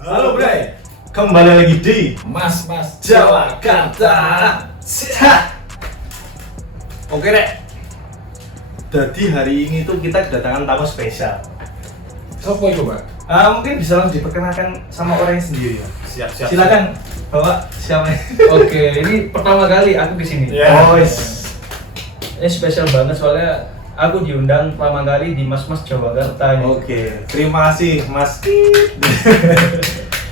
Halo Bray, kembali lagi di Mas Jawa Kata. Oke Rek, jadi hari ini tuh kita kedatangan tamu spesial. Sopo itu, Pak? Mungkin bisa langsung diperkenalkan sama orangnya sendiri ya. Siap. Silakan Bapak, siapa? Oke, ini pertama kali aku di sini. Ya. Oh, yes. Ini spesial banget soalnya aku diundang pertama kali di Mas Jawa Kata. Oke, terima kasih Mas.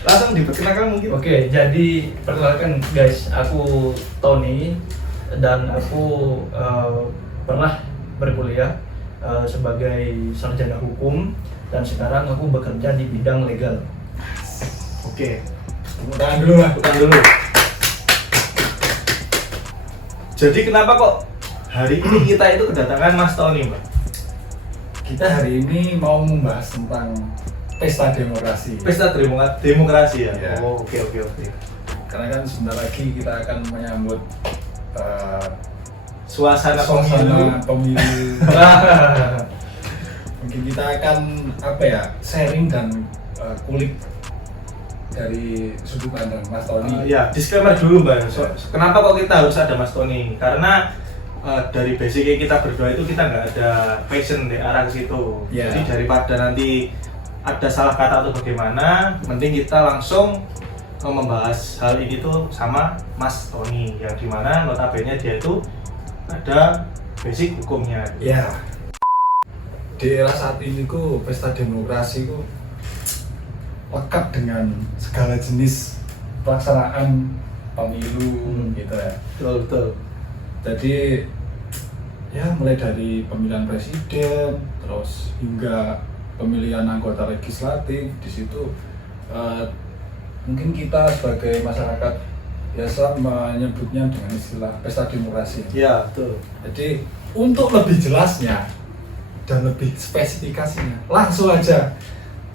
Langsung diperkenalkan mungkin. Oke, jadi perkenalkan guys, aku Tony dan aku pernah berkuliah sebagai sarjana hukum dan sekarang aku bekerja di bidang legal. Oke, Tepuk tangan dulu, Pak. bukan dulu. Jadi kenapa kok hari ini kita itu kedatangan Mas Tony, Mbak? Kita hari ini mau membahas tentang pesta demokrasi. Pesta demokrasi ya. Ya. Oh, oke. Karena kan sebentar lagi kita akan menyambut Suasana suasana pemilu. pemilu. Mungkin kita akan sharing dan kulik dari sudut pandang Mas Tony. Ya, disclaimer dulu Mbak. Kenapa kok kita harus ada Mas Tony? Karena dari basic kita berdua itu kita nggak ada passion di arah ke situ. Ya. Jadi daripada nanti ada salah kata atau bagaimana, mending kita langsung membahas hal ini tuh sama Mas Tony, yang dimana notabene dia itu ada basic hukumnya. Ya. Di era saat ini ku pesta demokrasi ku lekat dengan segala jenis pelaksanaan pemilu gitu ya. Betul. Jadi ya mulai dari pemilihan presiden terus hingga pemilihan anggota legislatif di situ mungkin kita sebagai masyarakat biasa menyebutnya dengan istilah pesta demokrasi. Ya, betul. Jadi untuk lebih jelasnya dan lebih spesifikasinya langsung aja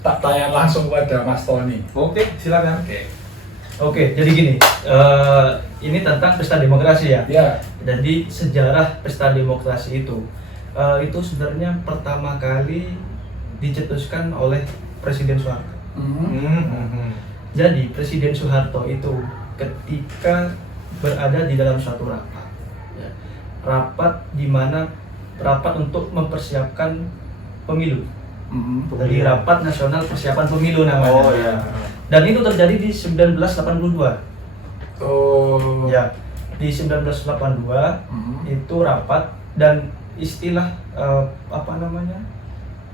tak tanya langsung pada Mas Tony. Oke, silakan. Oke, jadi gini, ini tentang pesta demokrasi ya. Ya. Jadi sejarah pesta demokrasi itu sebenarnya pertama kali dicetuskan oleh Presiden Soeharto. Jadi Presiden Soeharto itu ketika berada di dalam suatu rapat, ya, rapat di mana rapat untuk mempersiapkan pemilu. Jadi rapat nasional persiapan pemilu namanya. Oh ya. Dan itu terjadi di 1982. Oh. Ya, di 1982 itu rapat dan istilah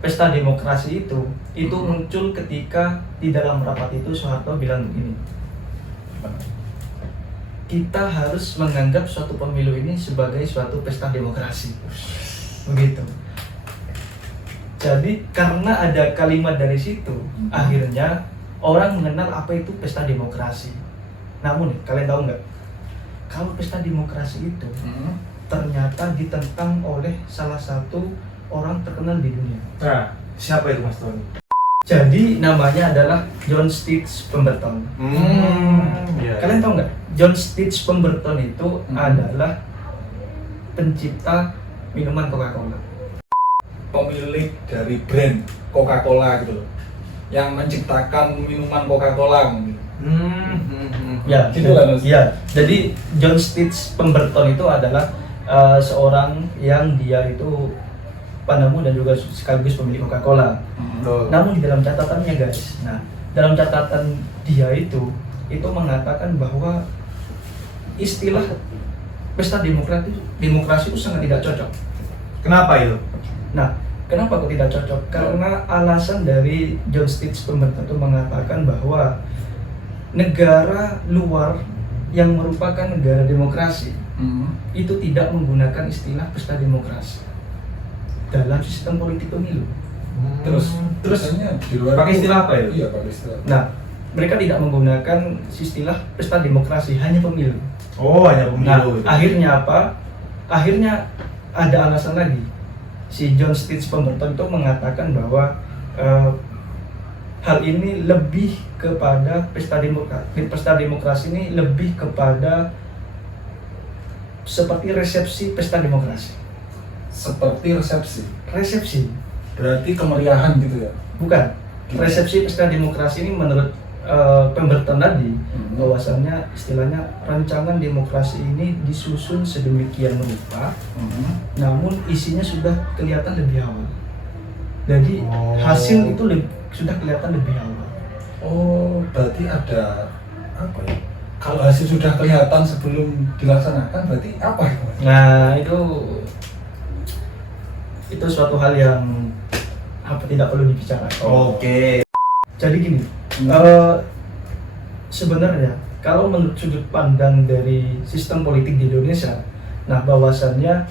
pesta demokrasi itu muncul ketika di dalam rapat itu Soeharto bilang begini, kita harus menganggap suatu pemilu ini sebagai suatu pesta demokrasi, begitu. Jadi karena ada kalimat dari situ, akhirnya orang mengenal apa itu pesta demokrasi. Namun kalian tahu nggak, kalau pesta demokrasi itu ternyata ditentang oleh salah satu orang terkenal di dunia. Nah, siapa itu Mas Tony? Jadi namanya adalah John Steeds Pemberton. Ya. Kalian tahu nggak, John Steeds Pemberton itu adalah pencipta minuman Coca-Cola. Pemilik dari brand Coca-Cola gitu loh, yang menciptakan minuman Coca-Cola gitu. Ya, Gitu lah, Mas. ya. Jadi John Steeds Pemberton itu adalah seorang yang dia itu penemu dan juga sekaligus pemilik Coca-Cola. Namun di dalam catatannya guys, dalam catatan dia itu mengatakan bahwa istilah pesta demokrasi itu sangat tidak cocok. Kenapa itu? Nah, kenapa kok tidak cocok? Karena alasan dari John Steeds Pemberton itu mengatakan bahwa negara luar yang merupakan negara demokrasi itu tidak menggunakan istilah pesta demokrasi dalam sistem politik pemilu. Terus biasanya di luar pakai itu- istilah apa itu? Iya, pakai istilah. Nah, mereka tidak menggunakan istilah pesta demokrasi, hanya pemilu. Oh, hanya Nah, pemilu. akhirnya apa? Akhirnya ada alasan lagi. Si John Steeds Pemberton itu mengatakan bahwa hal ini lebih kepada pesta demokrasi ini lebih kepada seperti resepsi pesta demokrasi. Seperti resepsi. Resepsi, Berarti kemeriahan gitu ya. bukan. Resepsi pesta demokrasi ini menurut Pemberton tadi, bahwasannya istilahnya rancangan demokrasi ini disusun sedemikian rupa, namun isinya sudah kelihatan lebih awal. Jadi hasil itu sudah kelihatan lebih awal. Oh, berarti ada apa ya? Kalau hasil sudah kelihatan sebelum dilaksanakan, berarti apa itu? Nah, itu suatu hal yang tidak perlu dibicarakan. Oke. Jadi gini, sebenarnya kalau menurut sudut pandang dari sistem politik di Indonesia, nah bahwasannya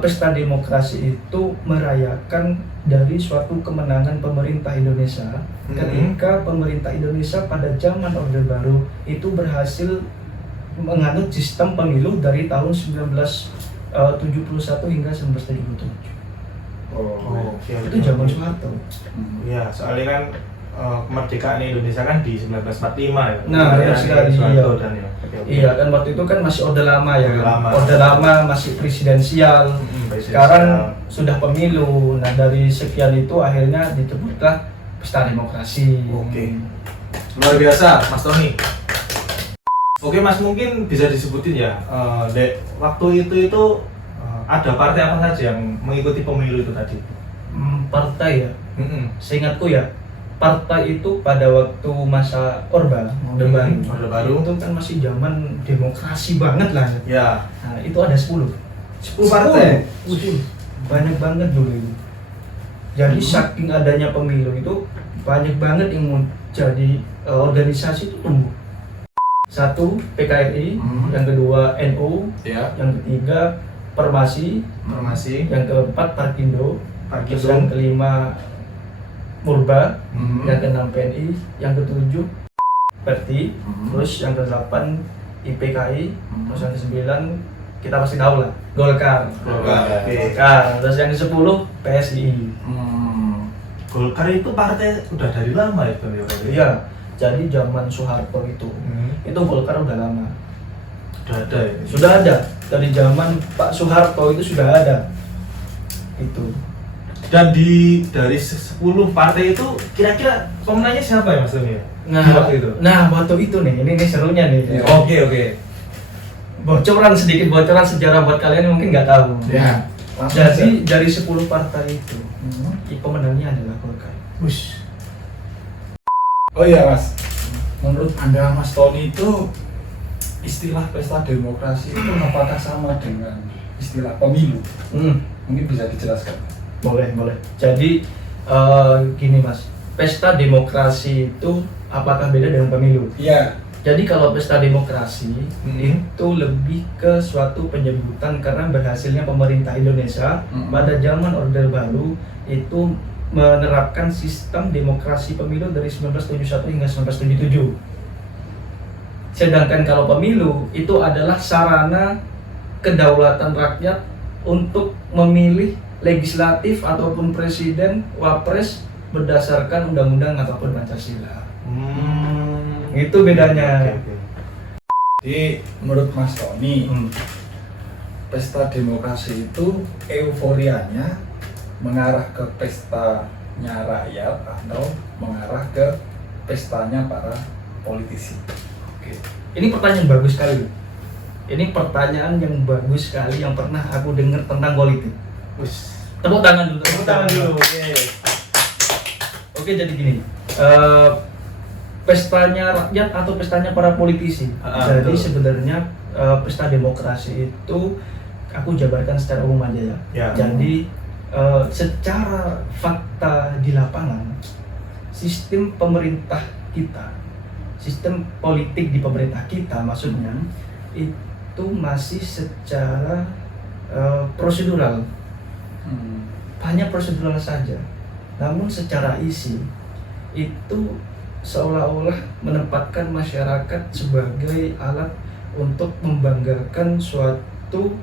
pesta demokrasi itu merayakan dari suatu kemenangan pemerintah Indonesia ketika pemerintah Indonesia pada zaman Orde Baru itu berhasil menganut sistem pemilu dari tahun 1971 hingga 1977. Oke. Itu zaman Soeharto. Ya, soalnya kan kemerdekaan Indonesia kan di 1945 ya. Nah, benar sekali. Soeharto dan ya. Iya, kan waktu itu kan masih Orde Lama ya. Orde Lama. Orde Lama masih presidensial. Sekarang sudah pemilu. Nah, dari sekian itu akhirnya disebutlah pesta demokrasi. Oke. Luar biasa, Mas Tony. Oke, Mas, mungkin bisa disebutin ya, Dek, waktu itu ada partai apa saja yang mengikuti pemilu itu tadi? Partai ya. Seingatku ya, partai itu pada waktu masa Orde Baru itu kan masih zaman demokrasi banget lah. Ya. Nah, itu ada 10 partai. Banyak banget dulu itu. Jadi saking adanya pemilu itu banyak banget yang mau jadi organisasi itu tumbuh. Satu PKRI, yang kedua NU, yang ketiga Permasi, yang keempat Parkindo, terus yang kelima Murba, yang keenam PNI, yang ketujuh Perti, terus yang kedelapan IPKI, terus yang kesembilan kita pasti tahu lah Golkar, terus yang ke-10 PSI. Golkar itu partai udah dari lama ya, Bang? Iya, jadi zaman Soeharto itu Golkar udah lama. Sudah ada ya? Sudah ada, dari zaman Pak Soeharto itu sudah ada. Itu. Dan dari 10 partai itu kira-kira pemenangnya siapa ya, Mas Tony? Waktu itu nih, ini serunya nih. Oke. Bocoran sejarah buat kalian yang mungkin nggak tahu. Ya. Jadi dari 10 partai itu, pemenangnya adalah Golkar. Oh iya, Mas. Menurut Anda, Mas Tony, itu istilah pesta demokrasi itu apakah sama dengan istilah pemilu? Mungkin bisa dijelaskan. Boleh. Jadi gini Mas, pesta demokrasi itu apakah beda dengan pemilu? Iya. Jadi kalau pesta demokrasi itu lebih ke suatu penyebutan karena berhasilnya pemerintah Indonesia pada zaman Orde Baru itu menerapkan sistem demokrasi pemilu dari 1971 hingga 1977. Sedangkan kalau pemilu itu adalah sarana kedaulatan rakyat untuk memilih legislatif ataupun presiden, wapres berdasarkan undang-undang ataupun Pancasila. Itu bedanya. Jadi menurut Mas Tony, pesta demokrasi itu euforianya mengarah ke pestanya rakyat atau mengarah ke pestanya para politisi. Ini pertanyaan bagus sekali. Ini pertanyaan yang bagus sekali yang pernah aku dengar tentang politik. Tepuk tangan dulu. Oke, jadi gini. Pestanya rakyat atau pestanya para politisi. Jadi sebenarnya pesta demokrasi itu aku jabarkan secara umum aja ya. Jadi secara fakta di lapangan, sistem pemerintah kita, sistem politik di pemerintah kita maksudnya itu masih secara prosedural, hanya prosedural saja. Namun secara isi itu seolah-olah menempatkan masyarakat sebagai alat untuk membanggakan suatu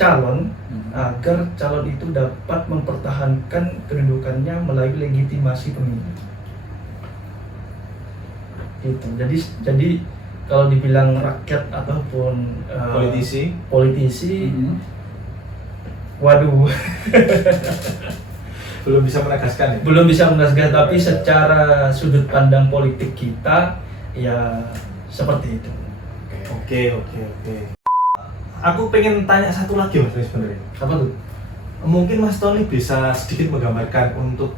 calon agar calon itu dapat mempertahankan kedudukannya melalui legitimasi pemilu. Gitu. Jadi kalau dibilang rakyat ataupun politisi, waduh, belum bisa menegaskan ya. Belum bisa menegaskan, tapi secara sudut pandang politik kita ya seperti itu. Oke. Aku pengen tanya satu lagi Mas Tony sebenarnya. Apa tuh? Mungkin Mas Tony bisa sedikit menggambarkan untuk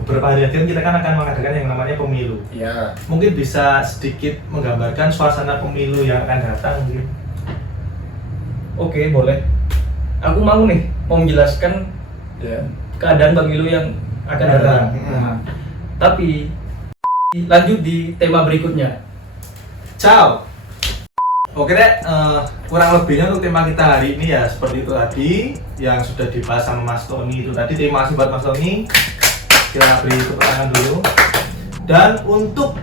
beberapa hari lagi kita kan akan mengadakan yang namanya pemilu. Ya. Mungkin bisa sedikit menggambarkan suasana pemilu yang akan datang mungkin. Oke, boleh. Aku mau menjelaskan Ya. keadaan pemilu yang akan datang. Nah, tapi lanjut di tema berikutnya. Ciao. Oke deh, kurang lebihnya untuk tema kita hari ini ya seperti itu tadi yang sudah dibahas sama Mas Tony itu tadi. Terima kasih buat Mas Tony. Kita beri tepuk tangan dulu. Dan untuk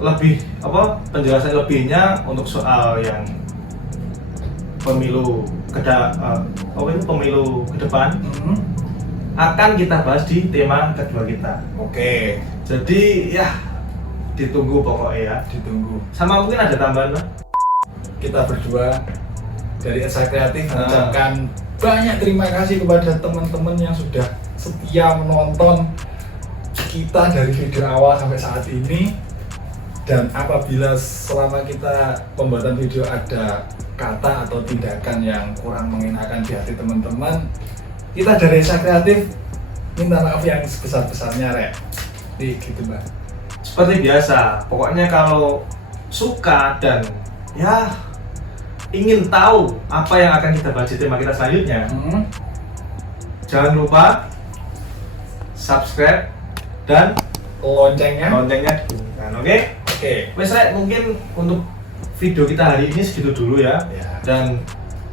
lebih penjelasan lebihnya untuk soal yang pemilu pemilu ke depan akan kita bahas di tema kedua kita. Oke. Jadi ya ditunggu pokoknya ya. Ditunggu. Sama mungkin ada tambahan Pak? Kita berdua dari Esa Kreatif mengucapkan banyak terima kasih kepada teman-teman yang sudah setia menonton kita dari video awal sampai saat ini. Dan apabila selama kita pembuatan video ada kata atau tindakan yang kurang mengenakan di hati teman-teman, kita dari Esa Kreatif minta maaf yang sebesar-besarnya, Rek. Gitu, Mbak. Seperti biasa, pokoknya kalau suka dan ya ingin tahu apa yang akan kita bahas di tema kita selanjutnya, jangan lupa subscribe dan Loncengnya. dibunyikan. Oke? Wes Rek, mungkin untuk video kita hari ini segitu dulu ya. Ya. Dan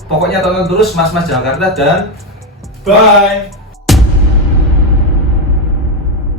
pokoknya tonton terus Mas Jakarta dan Bye.